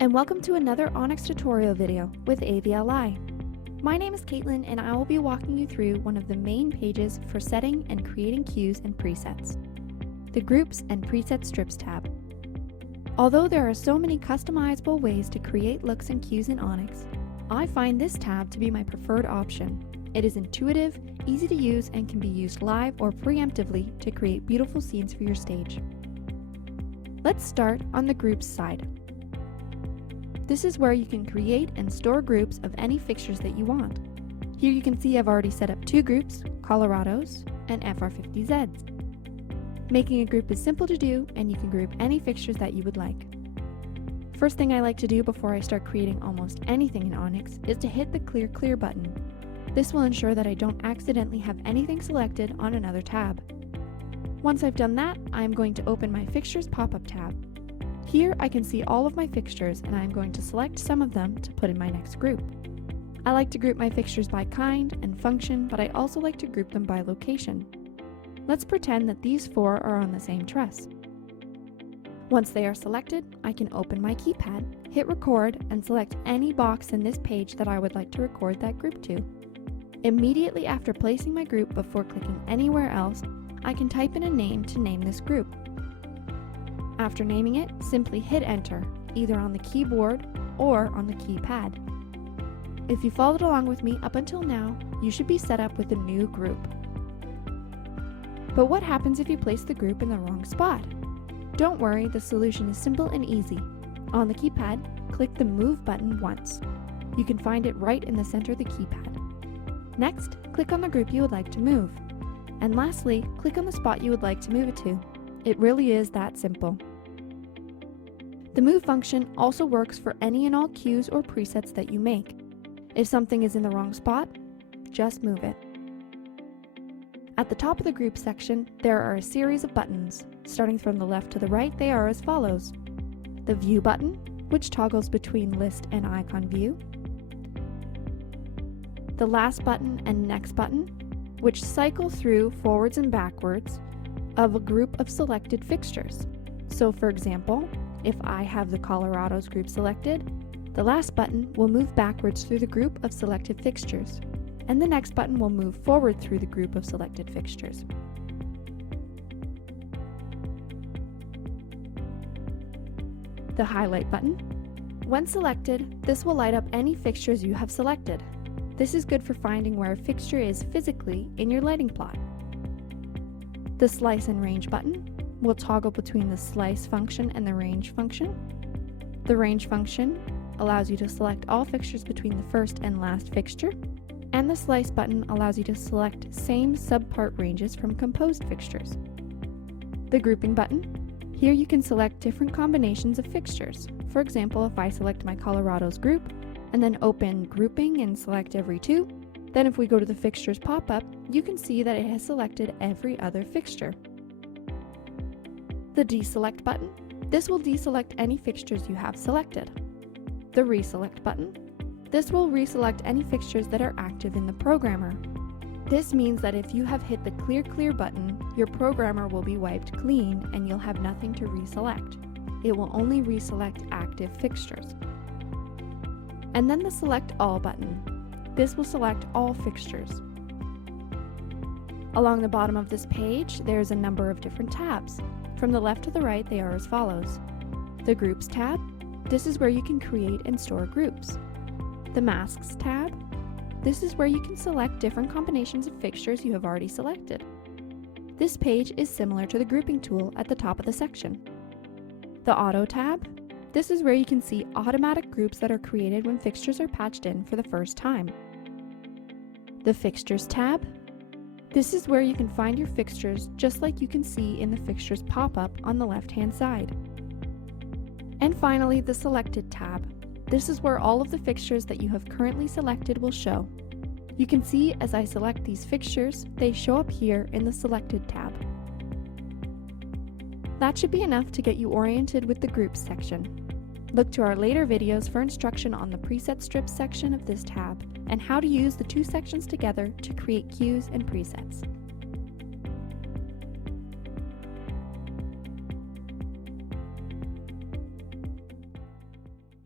and welcome to another ONYX tutorial video with AVLI. My name is Caitlin and I will be walking you through one of the main pages for setting and creating cues and presets, the Groups and Preset Strips tab. Although there are so many customizable ways to create looks and cues in ONYX, I find this tab to be my preferred option. It is intuitive, easy to use, and can be used live or preemptively to create beautiful scenes for your stage. Let's start on the Groups side. This is where you can create and store groups of any fixtures that you want. Here you can see I've already set up two groups, Colorados and FR50Zs. Making a group is simple to do, and you can group any fixtures that you would like. First thing I like to do before I start creating almost anything in ONYX is to hit the Clear button. This will ensure that I don't accidentally have anything selected on another tab. Once I've done that, I am going to open my Fixtures pop-up tab. Here I can see all of my fixtures, and I am going to select some of them to put in my next group. I like to group my fixtures by kind and function, but I also like to group them by location. Let's pretend that these four are on the same truss. Once they are selected, I can open my keypad, hit record, and select any box in this page that I would like to record that group to. Immediately after placing my group before clicking anywhere else, I can type in a name to name this group. After naming it, simply hit enter, either on the keyboard or on the keypad. If you followed along with me up until now, you should be set up with a new group. But what happens if you place the group in the wrong spot? Don't worry, the solution is simple and easy. On the keypad, click the Move button once. You can find it right in the center of the keypad. Next, click on the group you would like to move. And lastly, click on the spot you would like to move it to. It really is that simple. The Move function also works for any and all cues or presets that you make. If something is in the wrong spot, just move it. At the top of the Group section, there are a series of buttons. Starting from the left to the right, they are as follows. The View button, which toggles between List and Icon View. The Last button and Next button, which cycle through forwards and backwards of a group of selected fixtures. So for example, if I have the Colorados group selected, the last button will move backwards through the group of selected fixtures, and the next button will move forward through the group of selected fixtures. The Highlight button. When selected, this will light up any fixtures you have selected. This is good for finding where a fixture is physically in your lighting plot. The Slice and Range button will toggle between the Slice function and the Range function. The Range function allows you to select all fixtures between the first and last fixture, and the Slice button allows you to select same subpart ranges from composed fixtures. The Grouping button. Here you can select different combinations of fixtures. For example, if I select my Colorados group, and then open Grouping and select every two, then if we go to the Fixtures pop-up, you can see that it has selected every other fixture. The Deselect button. This will deselect any fixtures you have selected. The Reselect button. This will reselect any fixtures that are active in the programmer. This means that if you have hit the Clear button, your programmer will be wiped clean and you'll have nothing to reselect. It will only reselect active fixtures. And then the Select All button. This will select all fixtures. Along the bottom of this page, there's a number of different tabs. From the left to the right, they are as follows. The Groups tab. This is where you can create and store groups. The Masks tab. This is where you can select different combinations of fixtures you have already selected. This page is similar to the grouping tool at the top of the section. The Auto tab. This is where you can see automatic groups that are created when fixtures are patched in for the first time. The Fixtures tab. This is where you can find your fixtures just like you can see in the Fixtures pop-up on the left-hand side. And finally, the Selected tab. This is where all of the fixtures that you have currently selected will show. You can see as I select these fixtures, they show up here in the Selected tab. That should be enough to get you oriented with the Groups section. Look to our later videos for instruction on the Preset Strips section of this tab and how to use the two sections together to create cues and presets.